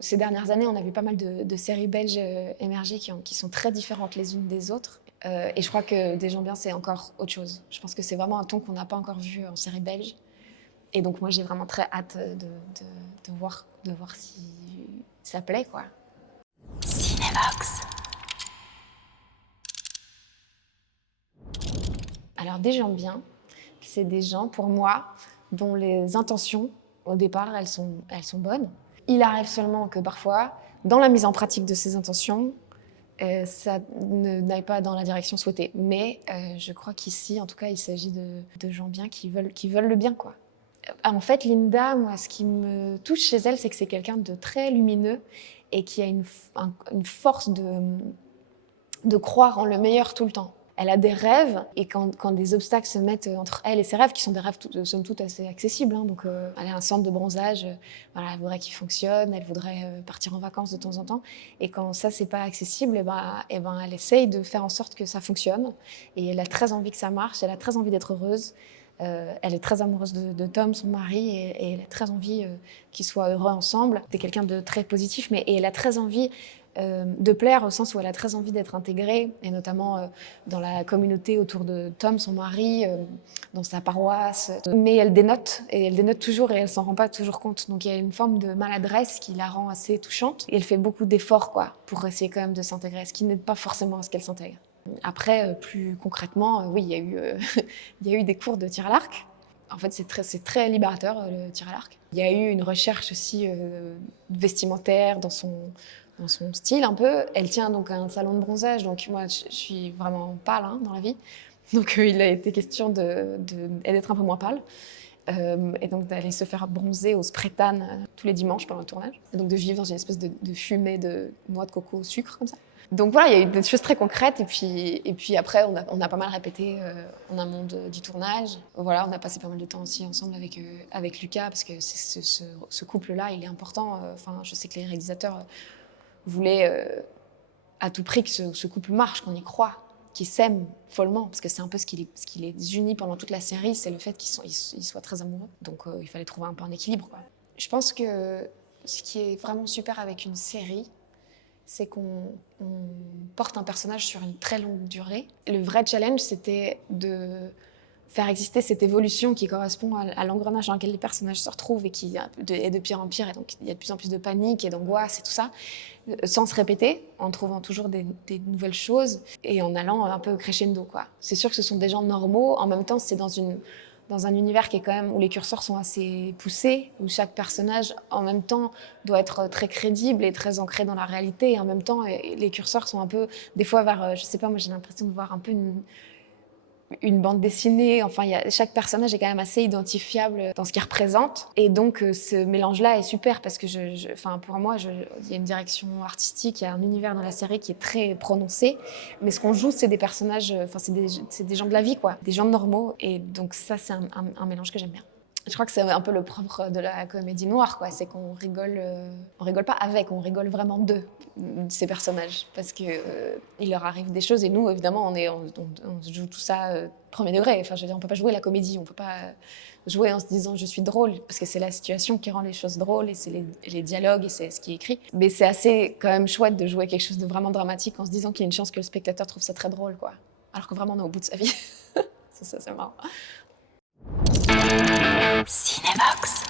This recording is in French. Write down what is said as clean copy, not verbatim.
Ces dernières années, on a vu pas mal de séries belges émerger qui sont très différentes les unes des autres. Et je crois que Des gens bien, c'est encore autre chose. Je pense que c'est vraiment un ton qu'on n'a pas encore vu en série belge. Et donc moi, j'ai vraiment très hâte de voir si ça plaît, quoi. Cinévox. Alors Des gens bien, c'est des gens, pour moi, dont les intentions, au départ, elles sont bonnes. Il arrive seulement que parfois, dans la mise en pratique de ces intentions, ça n'aille pas dans la direction souhaitée. Mais je crois qu'ici, en tout cas, il s'agit de gens bien qui veulent le bien, quoi. En fait, Linda, moi, ce qui me touche chez elle, c'est que c'est quelqu'un de très lumineux et qui a une force de croire en le meilleur tout le temps. Elle a des rêves, et quand des obstacles se mettent entre elle et ses rêves, qui sont des rêves somme toute assez accessibles, hein, donc elle a un centre de bronzage, voilà, elle voudrait qu'il fonctionne, elle voudrait partir en vacances de temps en temps, et quand ça c'est pas accessible, elle essaye de faire en sorte que ça fonctionne, et elle a très envie que ça marche, elle a très envie d'être heureuse. Elle est très amoureuse de Tom, son mari, et elle a très envie qu'ils soient heureux ensemble. C'est quelqu'un de très positif, et elle a très envie de plaire, au sens où elle a très envie d'être intégrée, et notamment dans la communauté autour de Tom, son mari, dans sa paroisse. Mais elle dénote, et elle dénote toujours, et elle s'en rend pas toujours compte. Donc il y a une forme de maladresse qui la rend assez touchante. Et elle fait beaucoup d'efforts, quoi, pour essayer quand même de s'intégrer, ce qui n'aide pas forcément à ce qu'elle s'intègre. Après, plus concrètement, oui, il y a eu des cours de tir à l'arc. En fait, c'est très libérateur, le tir à l'arc. Il y a eu une recherche aussi vestimentaire dans son style un peu. Elle tient donc un salon de bronzage, donc moi je suis vraiment pâle, hein, dans la vie. Donc il a été question d'être un peu moins pâle. Et donc d'aller se faire bronzer au spray tan tous les dimanches pendant le tournage. Et donc de vivre dans une espèce de fumée de noix de coco au sucre, comme ça. Donc voilà, il y a eu des choses très concrètes, et puis après, on a pas mal répété en amont du tournage. Voilà, on a passé pas mal de temps aussi ensemble avec Lucas, parce que ce couple-là, il est important. Enfin, je sais que les réalisateurs voulaient à tout prix que ce couple marche, qu'on y croit, qu'ils s'aiment follement, parce que c'est un peu ce qui les unit pendant toute la série, c'est le fait qu'ils soient très amoureux. Donc il fallait trouver un peu un équilibre, quoi. Je pense que ce qui est vraiment super avec une série, c'est qu'on porte un personnage sur une très longue durée. Le vrai challenge, c'était de faire exister cette évolution qui correspond à l'engrenage dans lequel les personnages se retrouvent, et qui est de pire en pire, et donc il y a de plus en plus de panique et d'angoisse et tout ça, sans se répéter, en trouvant toujours des nouvelles choses et en allant un peu crescendo, quoi. C'est sûr que ce sont des gens normaux, en même temps c'est dans un univers qui est quand même où les curseurs sont assez poussés, où chaque personnage en même temps doit être très crédible et très ancré dans la réalité, et en même temps les curseurs sont un peu des fois vers, je sais pas, moi j'ai l'impression de voir un peu une bande dessinée. Enfin, chaque personnage est quand même assez identifiable dans ce qu'il représente. Et donc, ce mélange-là est super, parce que enfin, pour moi, il y a une direction artistique, il y a un univers dans la série qui est très prononcé. Mais ce qu'on joue, c'est des personnages, enfin, c'est des gens de la vie, quoi, des gens normaux. Et donc ça, c'est un mélange que j'aime bien. Je crois que c'est un peu le propre de la comédie noire, quoi. C'est qu'on rigole, on rigole pas avec, on rigole vraiment d'eux, de ces personnages, parce que il leur arrive des choses, et nous, évidemment, on joue tout ça premier degré. Enfin, je veux dire, on peut pas jouer la comédie, on peut pas jouer en se disant je suis drôle, parce que c'est la situation qui rend les choses drôles, et c'est les dialogues, et c'est ce qui est écrit. Mais c'est assez quand même chouette de jouer quelque chose de vraiment dramatique en se disant qu'il y a une chance que le spectateur trouve ça très drôle, quoi. Alors que vraiment, on est au bout de sa vie. C'est ça, c'est marrant. Cinévox.